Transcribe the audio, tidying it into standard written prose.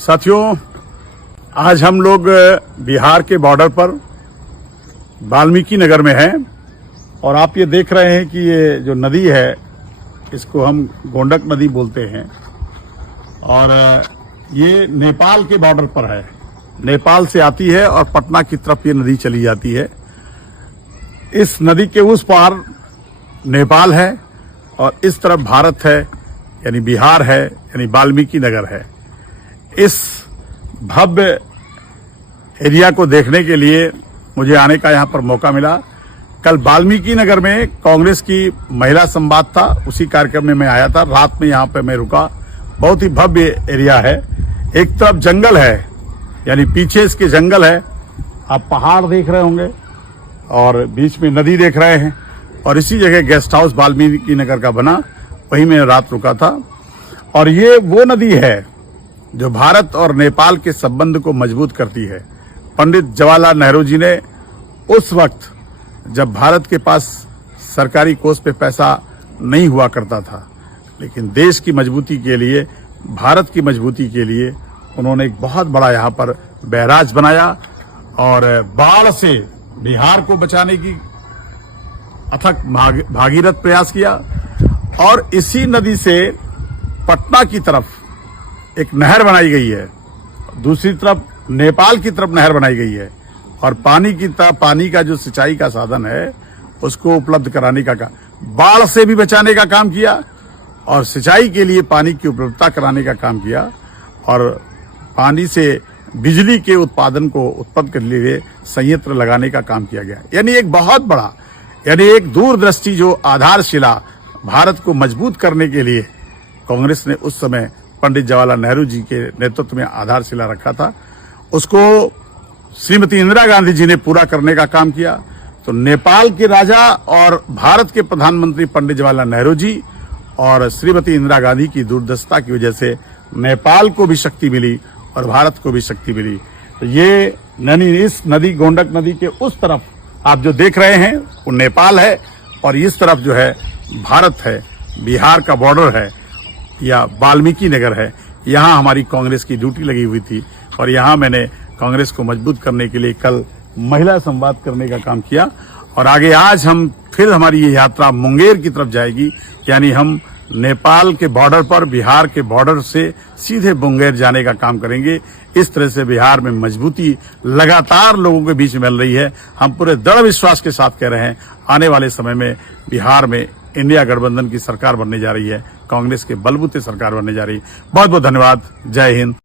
साथियों, आज हम लोग बिहार के बॉर्डर पर वाल्मीकि नगर में हैं और आप ये देख रहे हैं कि ये जो नदी है इसको हम गोंडक नदी बोलते हैं और ये नेपाल के बॉर्डर पर है। नेपाल से आती है और पटना की तरफ ये नदी चली जाती है। इस नदी के उस पार नेपाल है और इस तरफ भारत है, यानी बिहार है, यानी वाल्मीकि नगर है। इस भव्य एरिया को देखने के लिए मुझे आने का यहाँ पर मौका मिला। कल वाल्मीकि नगर में कांग्रेस की महिला संवाद था, उसी कार्यक्रम में मैं आया था। रात में यहाँ पे मैं रुका। बहुत ही भव्य एरिया है। एक तरफ जंगल है, यानी पीछे इसके जंगल है, आप पहाड़ देख रहे होंगे और बीच में नदी देख रहे हैं और इसी जगह गेस्ट हाउस वाल्मीकि नगर का बना, वहीं मैं रात रुका था। और ये वो नदी है जो भारत और नेपाल के संबंध को मजबूत करती है। पंडित जवाहरलाल नेहरू जी ने उस वक्त, जब भारत के पास सरकारी कोष पे पैसा नहीं हुआ करता था, लेकिन देश की मजबूती के लिए, भारत की मजबूती के लिए उन्होंने एक बहुत बड़ा यहाँ पर बैराज बनाया और बाढ़ से बिहार को बचाने की अथक भागीरथ प्रयास किया। और इसी नदी से पटना की तरफ एक नहर बनाई गई है, दूसरी तरफ नेपाल की तरफ नहर बनाई गई है और पानी का जो सिंचाई का साधन है उसको उपलब्ध कराने का काम, बाढ़ से भी बचाने का काम किया और सिंचाई के लिए पानी की उपलब्धता कराने का काम किया और पानी से बिजली के उत्पादन को उत्पन्न करने के लिए संयंत्र लगाने का काम किया गया। यानी एक बहुत बड़ा, यानी एक दूरदृष्टि जो आधारशिला भारत को मजबूत करने के लिए कांग्रेस ने उस समय पंडित जवाहरलाल नेहरू जी के नेतृत्व में आधारशिला रखा था, उसको श्रीमती इंदिरा गांधी जी ने पूरा करने का काम किया। तो नेपाल के राजा और भारत के प्रधानमंत्री पंडित जवाहरलाल नेहरू जी और श्रीमती इंदिरा गांधी की दूरदर्शिता की वजह से नेपाल को भी शक्ति मिली और भारत को भी शक्ति मिली। तो ये इस नदी, गोंडक नदी के उस तरफ आप जो देख रहे हैं वो नेपाल है और इस तरफ जो है भारत है, बिहार का बॉर्डर है या वाल्मीकि नगर है। यहाँ हमारी कांग्रेस की ड्यूटी लगी हुई थी और यहाँ मैंने कांग्रेस को मजबूत करने के लिए कल महिला संवाद करने का काम किया और आगे आज हम फिर हमारी ये यात्रा मुंगेर की तरफ जाएगी, यानी हम नेपाल के बॉर्डर पर, बिहार के बॉर्डर से सीधे मुंगेर जाने का काम करेंगे। इस तरह से बिहार में मजबूती लगातार लोगों के बीच मिल रही है। हम पूरे दृढ़ विश्वास के साथ कह रहे हैं, आने वाले समय में बिहार में इंडिया गठबंधन की सरकार बनने जा रही है, कांग्रेस के बलबूते सरकार बनने जा रही है। बहुत बहुत धन्यवाद। जय हिंद।